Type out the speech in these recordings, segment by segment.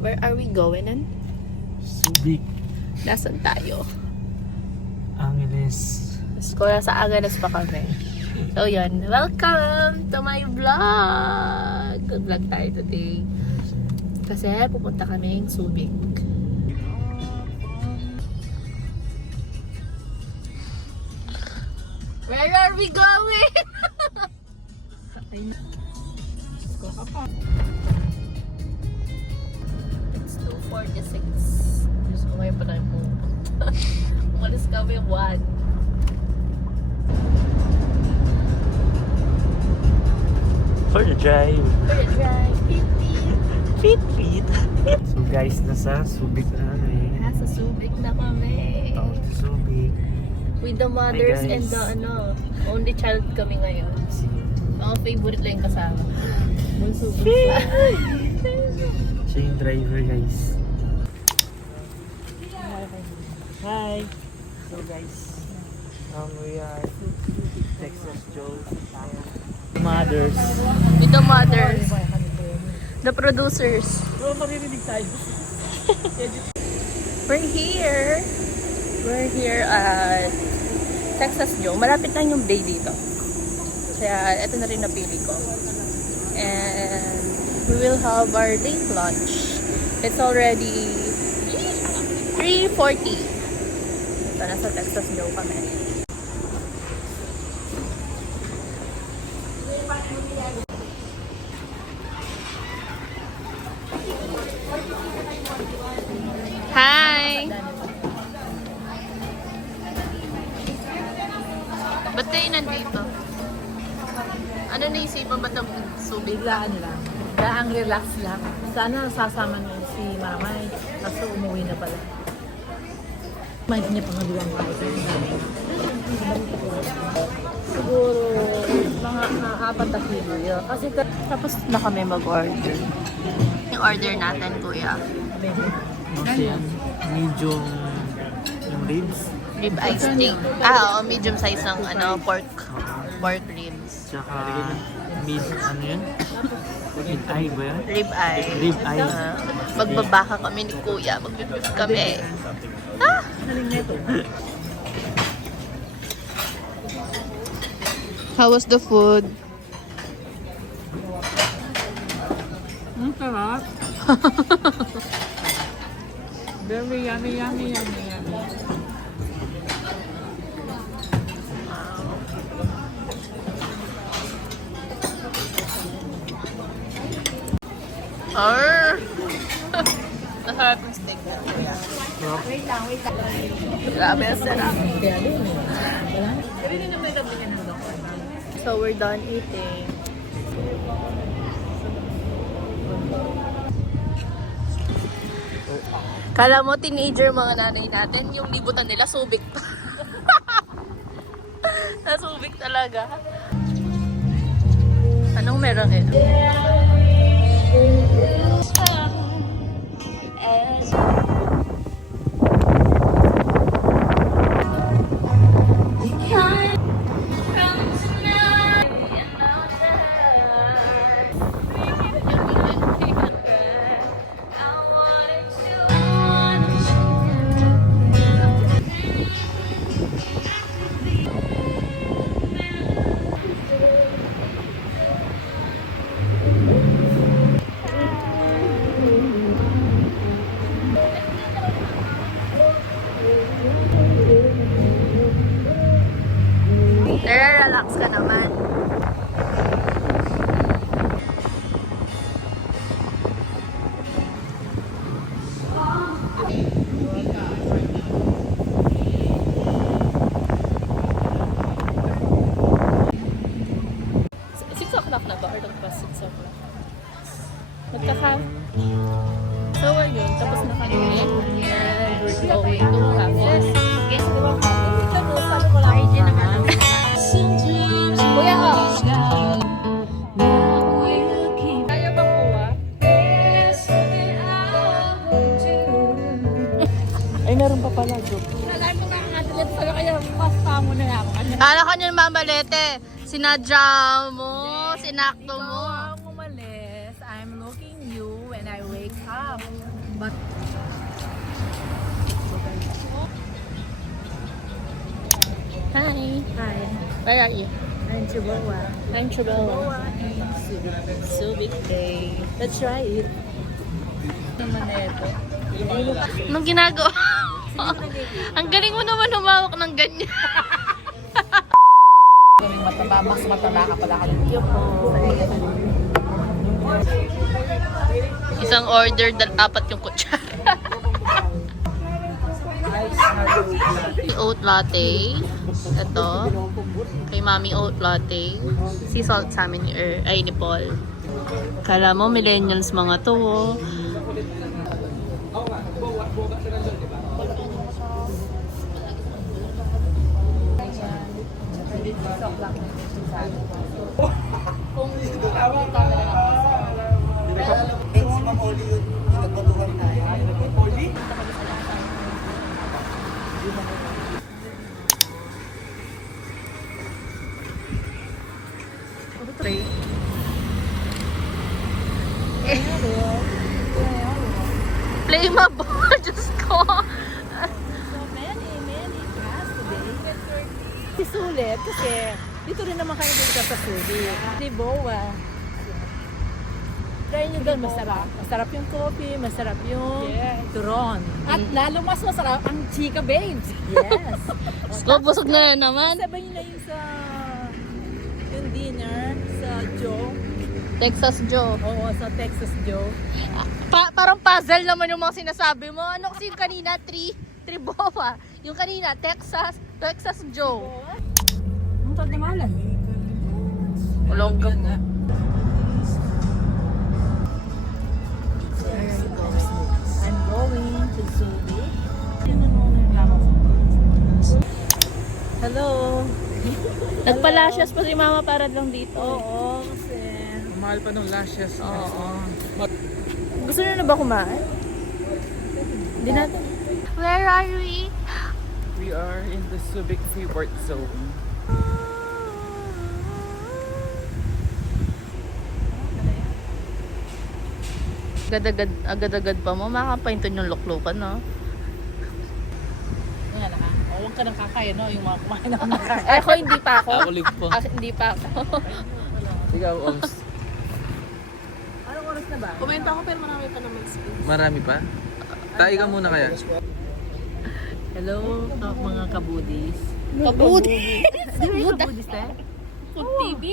Where are we going in? Subic. Nasaan tayo? Angeles. Skola sa Angeles pa kami. So yun, welcome to my vlog! Good vlog tayo today. Kasi pupunta kaming Subic. Where are we going? It's 2:46. Diyos ko, ngayon pa tayo pupunta. Umalis kami 1. For the drive. For the drive, Fit. So guys, nasa Subic na kami. nasa Subic na kami. Tawag sa Subic. With the mothers Hi, and guys. the only child kami ngayon. Mga favorite lang yung kasama. Bunso. Siya yung driver, guys. Hi. So guys, we are Texas Joe. Mothers. With the mothers. The producers. So maririnig tayo. We're here. We're here at Texas Joe. Malapit lang yung bay dito. Kaya ito na rin napili ko. And we will have our late lunch. It's already 3:40. Ito, nasa Texas Joe kami. Hi! Ba't kayo nandito? Ano naisipan ba't ang Subic? Biglaan lang. Biglaang relax lang. Sana sasama niyo si Mamay. Kaso umuwi na pala. May niya pangaluang kahit siguro mga 4 na kilo yun. Kasi Tapos na kami mag-order. Yung order natin, kuya. Kasi medium yung ribs. Rib eye steak. Oo, medium size ng pork ribs. Tsaka ano yun? Rib eye ba yun? Rib eye. Rib eye. Magbabaka kami ni kuya. Magbibif kami. Ah! How was the food? ang sarap. Very yummy. Arr! Nasarap yung steak na kuya. Wait lang. Grabe, ang sarap. Kaya din eh. Pero din naman nabigyan ng doktor. So we're done eating. Kala mo teenager mga nanay natin, yung libutan nila Subic pa. Nasubik talaga. Anong meron eh? Relax ka naman. Six o'clock na ba? Or nagpas 6 o'clock? So we're yun. Tapos na kami. And we're going to classes. Guess di ba? Tapos sabi ko lang. RJ naman. Kuya ko. Kaya ba kuha? Ay, meron pa pala, Joe. Alam mo nga ang atlet sa'yo kaya mas pamo na ako. Kala ka niyo mambalete. Sinadya mo. Sinakto mo. Ikaw ang umalis. I'm looking you when I wait. wake up. But Hi. hi, Where are you? I'm Chihuahua. I'm Chihuahua. Chihuahua. Subic Day. Let's try it. Naman ito. Anong ginagawa? Ang galing mo naman humawak ng ganyan. Kaming mataba, mas mataba ka pala kayo po. Isang order, apat yung kutsara. Oat latte. Ito. Kay Mami oat latte. Sea salt sa amin ni Paul. Kala mo, millennials mga to. Oh. Play. Play my ball, Diyos ko. So many class today. Si Sulit, kasi dito rin naman kayo dito sa Sulit. Di Boa. Try nyo doon, masarap. Masarap yung coffee, masarap yung turon. At lalo mas masarap ang Chika Babes. Yes. So, busog na naman. Sabay nyo na yung sa yung dinner sa Joe. Texas Joe. Oo, sa Texas Joe. Parang puzzle naman yung mga sinasabi mo. Ano kasi yung kanina, Triboa. Yung kanina, Texas Joe. Ang tagdamalan. Ulongga. I'm going to Subic. Hello. Nagpa-lashes pa si Mama para lang dito. Oo, kasi Mahal pa ng lashes. Oo. Gusto niyo na ba kumain? Hindi natin. Where are we? We are in the Subic Freeport Zone. Agad-agad pa mo. Makapainton yung luklukan, no? nga na. O, huwag ka nang kakain, no? Yung mga kumain na kumakain. Ako, hindi pa ako. Ako ligpo. Hindi pa ako. Ikaw, Oms. Anong oras na ba? Kumain pa ako pero marami pa naman space. Marami pa? Tayo ka muna kaya. Hello, mga kabudis. Kabudi. Di ba yung kabudis tayo? Food TV.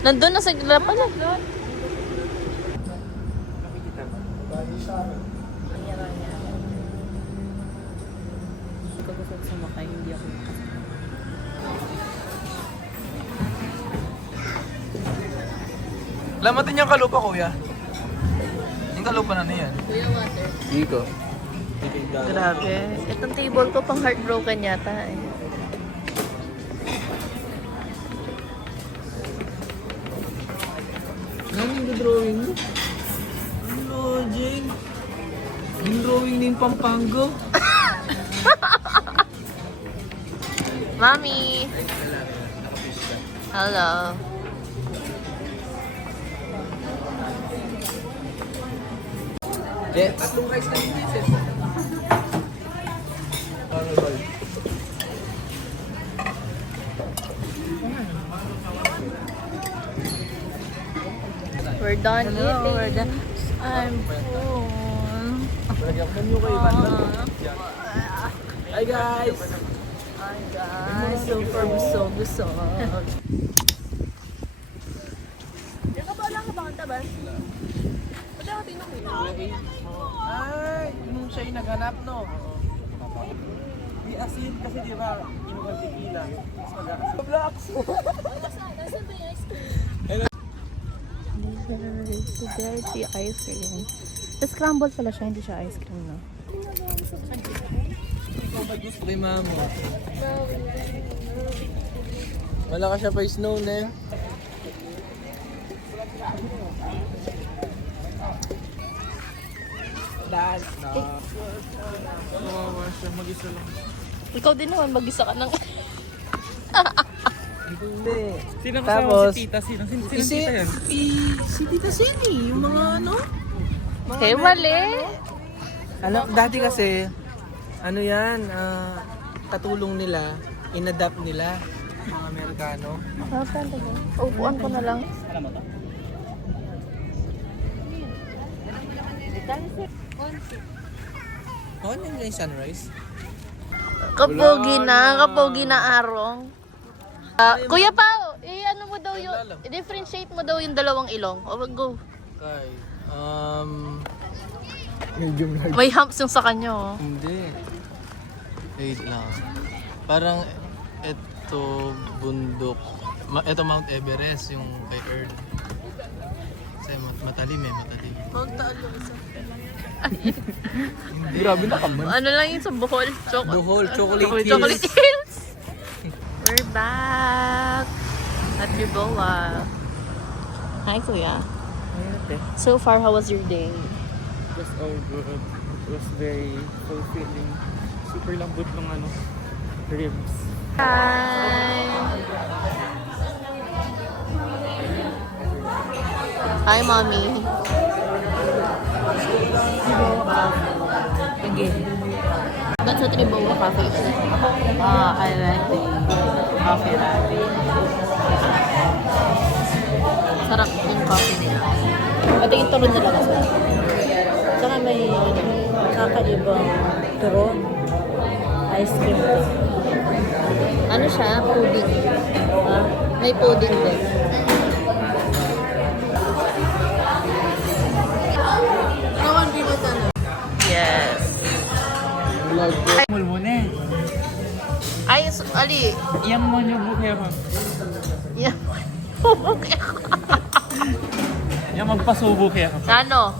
Nandun na sa gila pala. Ikaw gusto sa makay, hindi ako makasama. Lamatin yung kalupa, kuya. Yung kalupa na yan. Kuya water. Dito. Grabe. Itong table ko pang heartbroken yata eh. Ano yung drawing mo? Ano, Jane? Yung drawing ni Pampanga. Mommy! Hello. Yes. Tatlong rice na yung pieces. We're done eating. We're done. I'm full. Lagyan nyo kayo, Bandang. Hi, guys! Hi guys, super busog. Nakabalang ka ba ang tabas? Pwede ako tinong Ay, nung siya yung naghanap, no? Di asin kasi di ba, inuman tequila. Mas mag-aasin. Blocks! Dirty ice cream. Scrambled pala siya, hindi siya ice cream, no? Kay mamo. Wala ka siya pa snow, ne? Dad. Kawawa siya, mag-isa lang. Ikaw din naman, mag-isa ka ng... Hindi. Sino kasama Tapos, si Tita? Sino si, Tita yan? si Tita Sini, yung mga ano. Okay, mali. Ano, dati kasi, ano yan, katulong nila, inadapt nila, mga Amerikano. Ah, talaga. Upuan ko na lang. Oh, ano yung sunrise? Kapogi na arong. Kuya Pao, ano mo daw yung, differentiate mo daw yung dalawang ilong. O, go. Okay. Medium large. May humps yung sa kanya, oh. Hindi. Wait lang. Parang eto bundok. Eto Mount Everest, yung kay Earl. Kasi matalim eh, matalim. Grabe na kaman. Ano lang yun sa Bohol? Bohol, Chocolate Hills. Chocolate Hills. We're back at Riboa. Hi, Kuya. So far, how was your day? Just all good. It was very fulfilling. Super lambot ng ano, ribs. Hi. Hi, Mommy. Again. Ba't sa Triboa Cafe? I like the coffee latte. Sarap yung coffee nila. Pati yung turon nila kasi. Saka may kakaibang turon. Ice cream. Ano siya? Pudding. May pudding din. Yes. Mul muna eh. Ay, Ali. Iyang mo niyo buhay ako. Yeah. Iyang magpasubo kaya ako. Ano?